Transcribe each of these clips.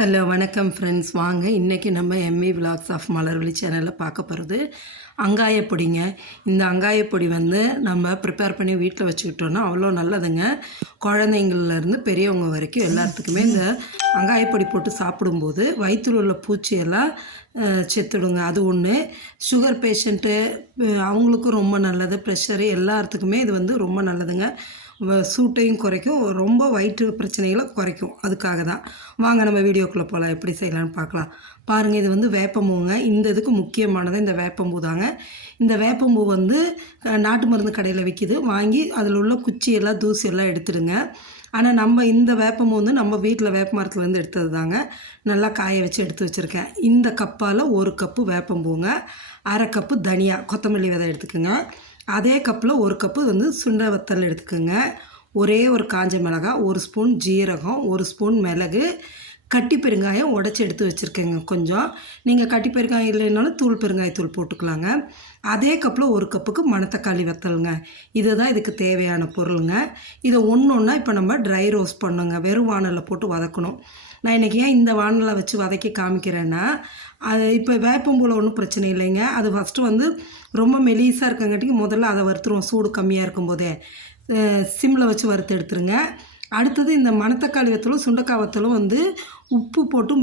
Hello வணக்கம் friends. வாங்க இன்றைக்கி நம்ம எம்இ விலாக்ஸ் ஆஃப் மலர்விழி சேனலில் பார்க்க போகிறது அங்காயப்பொடிங்க. இந்த அங்காயப்பொடி நம்ம ப்ரிப்பேர் பண்ணி வீட்டில் வச்சுக்கிட்டோன்னா அவ்வளோ நல்லதுங்க. குழந்தைங்கள்லேருந்து பெரியவங்க வரைக்கும் எல்லாத்துக்குமே இந்த அங்காயப்பொடி போட்டு சாப்பிடும்போது வயிற்றில் உள்ள பூச்சியெல்லாம் செத்துடுங்க. அது ஒன்று. சுகர் பேஷண்ட்டு அவங்களுக்கும் ரொம்ப நல்லது. ப்ரெஷரு எல்லாத்துக்குமே இது ரொம்ப நல்லதுங்க. சூட்டையும் குறைக்கும், ரொம்ப வயிற்று பிரச்சனைகளை குறைக்கும். அதுக்காக தான். வாங்க நம்ம வீடியோக்குள்ளே போகலாம், எப்படி செய்யலான்னு பார்க்கலாம். பாருங்கள், இது வேப்பம்பூங்க. இந்த இதுக்கு முக்கியமானது இந்த வேப்பம்பூ தாங்க. இந்த வேப்பம்பூ நாட்டு மருந்து கடையில் விற்கிது. வாங்கி அதில் உள்ள குச்சியெல்லாம் தூசியெல்லாம் எடுத்துடுங்க. ஆனால் நம்ம இந்த வேப்பம்பூ நம்ம வீட்டில் வேப்ப மரத்துலேருந்து எடுத்தது தாங்க. நல்லா காய வச்சு எடுத்து வச்சுருக்கேன். இந்த கப்பால் 1 கப்பு வேப்பம்பூங்க, 1/2 கப்பு தனியா கொத்தமல்லி விதை எடுத்துக்கோங்க. அதே கப்பில் 1 கப்பு சுண்டை வத்தல் எடுத்துக்கோங்க. ஒரே ஒரு காஞ்ச மிளகாய், 1 ஸ்பூன் ஜீரகம், 1 ஸ்பூன் மிளகு, கட்டி பெருங்காயம் உடச்சி எடுத்து வச்சுருக்கேங்க கொஞ்சம். நீங்கள் கட்டி பெருங்காயம் இல்லைனாலும் தூள் பெருங்காயத்தூள் போட்டுக்கலாங்க. அதே கப்பில் 1 கப்புக்கு மணத்தக்காளி வத்தலுங்க. இதுதான் இதுக்கு தேவையான பொருளுங்க. இதை ஒன்றா இப்போ நம்ம ட்ரை ரோஸ்ட் பண்ணுங்க. வெறும் வானலில் போட்டு வதக்கணும். நான் இன்றைக்கி ஏன் இந்த வானலில் வச்சு வதக்கி காமிக்கிறேன்னா, அது இப்போ வேப்பம்பூவில் ஒன்றும் பிரச்சனை இல்லைங்க. அது ஃபஸ்ட்டு ரொம்ப மெலிசாக இருக்கங்காட்டிக்கு முதல்ல அதை வறுத்துருவோம். சூடு கம்மியாக இருக்கும்போதே சிம்மில் வச்சு வறுத்து எடுத்துருங்க. அடுத்தது இந்த மணத்தக்காளி வத்தலும் சுண்டக்காய் வத்தலும் உப்பு போட்டு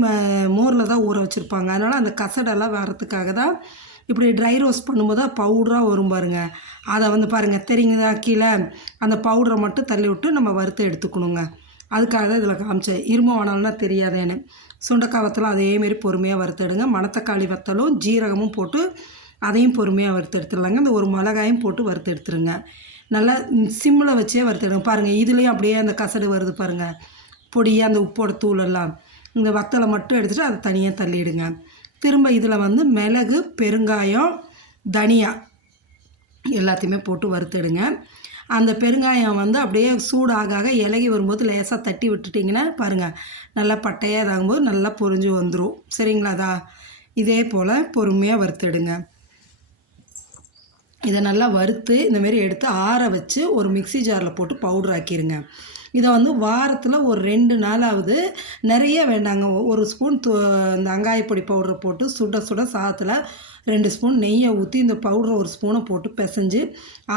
மோரில் தான் ஊற வச்சுருப்பாங்க. அதனால் அந்த கசடெல்லாம் வர்றதுக்காக தான் இப்படி ட்ரை ரோஸ்ட் பண்ணும்போது தான் பவுடராக வரும் பாருங்கள். அதை பாருங்கள், தெரியுங்களா, கீழே அந்த பவுடரை மட்டும் தள்ளி விட்டு நம்ம வறுத்து எடுத்துக்கணுங்க. அதுக்காக தான் இதில் காமிச்சேன். இரும்பு வானல்னா தெரியாதேன்னு. சுண்டக்காய் வத்தலும் அதேமாரி பொறுமையாக வறுத்தெடுங்க. மணத்தக்காளி வத்தலும் ஜீரகமும் போட்டு அதையும் பொறுமையாக வறுத்து எடுத்துடலாங்க. இந்த ஒரு மிளகாயும் போட்டு வறுத்து எடுத்துருங்க. நல்லா சிம்மில் வச்சே வறுத்துடுங்க. பாருங்கள், இதுலேயும் அப்படியே அந்த கசடு வருது பாருங்கள், பொடியாக அந்த உப்போட தூளெல்லாம். இந்த வத்தலை மட்டும் எடுத்துகிட்டு அதை தனியாக தள்ளிவிடுங்க. திரும்ப இதில் மிளகு, பெருங்காயம், தனியா எல்லாத்தையுமே போட்டு வறுத்துடுங்க. அந்த பெருங்காயம் அப்படியே சூடாக இலகி வரும்போது லேசாக தட்டி விட்டுட்டிங்கன்னா பாருங்கள், நல்லா பட்டையாக இதாகும்போது நல்லா பொரிஞ்சு வந்துடும். சரிங்களாதா? இதே போல் பொறுமையாக வறுத்துடுங்க. இதை நல்லா வறுத்து இந்தமாரி எடுத்து ஆற வச்சு ஒரு மிக்ஸி ஜாரில் போட்டு பவுடர் ஆக்கிடுங்க. இதை வாரத்தில் ஒரு 2 நாளாவது, நிறைய வேண்டாங்க, 1 ஸ்பூன் இந்த அங்காயப்பொடி பவுடரை போட்டு சுட சுட சாதத்தில் 2 ஸ்பூன் நெய்யை ஊற்றி இந்த பவுடரை 1 ஸ்பூனை போட்டு பிசைஞ்சு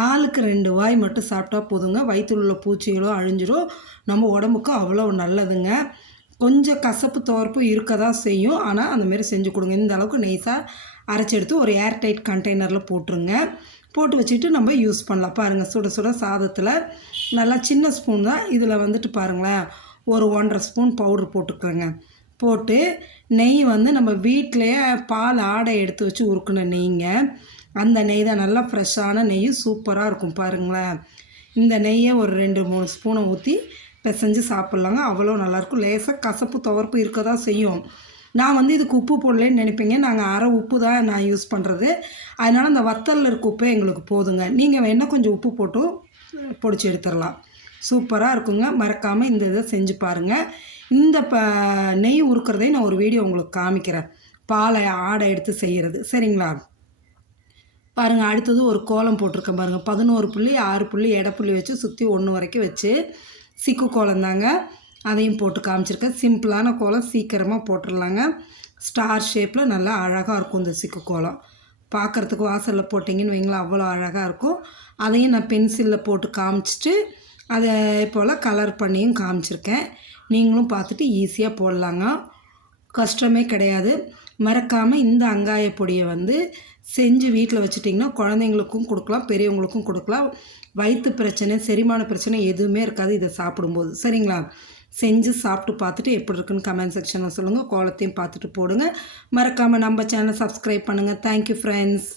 ஆளுக்கு 2 வாய் மட்டும் சாப்பிட்டா போதுங்க. வயிற்றில் உள்ள பூச்சிகளோ அழிஞ்சிடும். நம்ம உடம்புக்கும் அவ்வளோ நல்லதுங்க. கொஞ்சம் கசப்பு துவர்ப்பு இருக்க தான் செய்யும். ஆனால் அந்தமாரி செஞ்சு கொடுங்க. இந்த அளவுக்கு நெய்ஸாக அரைச்சி எடுத்து ஒரு ஏர்டைட் கண்டெய்னரில் போட்டுருங்க. போட்டு வச்சுட்டு நம்ம யூஸ் பண்ணலாம். பாருங்கள், சுட சுட சாதத்தில் நல்லா சின்ன ஸ்பூன் தான். இதில் பாருங்களேன், ஒரு 1.5 ஸ்பூன் பவுட்ரு போட்டுக்கிறேங்க. போட்டு நெய் நம்ம வீட்டிலையே பால் ஆடை எடுத்து வச்சு உருக்குன நெய்ங்க. அந்த நெய் தான், நல்லா ஃப்ரெஷ்ஷான நெய், சூப்பராக இருக்கும். பாருங்களேன், இந்த நெய்யை ஒரு 2-3 ஸ்பூனை ஊற்றி பிசைஞ்சு சாப்பிட்லாங்க. அவ்வளோ நல்லாயிருக்கும். லேசாக கசப்பு துவர்ப்பு இருக்க தான் செய்யும். நான் இதுக்கு உப்பு போடலன்னு நினைப்பீங்க. நாங்கள் அரை உப்பு தான் நான் யூஸ் பண்ணுறது. அதனால் அந்த வத்தலில் இருக்க உப்பே எங்களுக்கு போதுங்க. நீங்கள் வேணால் கொஞ்சம் உப்பு போட்டு பொடிச்சு எடுத்துடலாம். சூப்பராக இருக்குங்க. மறக்காமல் இந்த இதை செஞ்சு பாருங்கள். இந்த நெய் உருக்கிறதையும் நான் ஒரு வீடியோ உங்களுக்கு காமிக்கிறேன், பாலை ஆடை எடுத்து செய்கிறது. சரிங்களா? பாருங்கள், அடுத்தது ஒரு கோலம் போட்டிருக்கேன் பாருங்கள். 11 புள்ளி 6 புள்ளி எடைப்புள்ளி வச்சு சுற்றி 1 வரைக்கும் வச்சு சிக்கு கோலம் தாங்க. அதையும் போட்டு காமிச்சிருக்கேன். சிம்பிளான கோலம், சீக்கிரமாக போட்டுடலாங்க. ஸ்டார் ஷேப்பில் நல்லா அழகாக இருக்கும் இந்த சிக்கு கோலம். பார்க்குறதுக்கு வாசலில் போட்டிங்கன்னு வைங்களேன், அவ்வளோ அழகாக இருக்கும். அதையும் நான் பென்சிலில் போட்டு காமிச்சிட்டு அதை போல் கலர் பண்ணியும் காமிச்சிருக்கேன். நீங்களும் பார்த்துட்டு ஈஸியாக போடலாங்க, கஷ்டமே கிடையாது. மறக்காமல் இந்த அங்காய பொடியை செஞ்சு வீட்டில் வச்சுட்டிங்கன்னா குழந்தைங்களுக்கும் கொடுக்கலாம், பெரியவங்களுக்கும் கொடுக்கலாம். வயிற்று பிரச்சனை, செரிமான பிரச்சனை எதுவுமே இருக்காது இதை சாப்பிடும்போது. சரிங்களா? செஞ்சு சாப்பிட்டு பார்த்துட்டு எப்படி இருக்குன்னு கமெண்ட் செக்ஷனில் சொல்லுங்கள். கோலத்தையும் பார்த்துட்டு போடுங்க. மறக்காமல் நம்ம சேனலை சப்ஸ்கிரைப் பண்ணுங்கள். Thank you friends.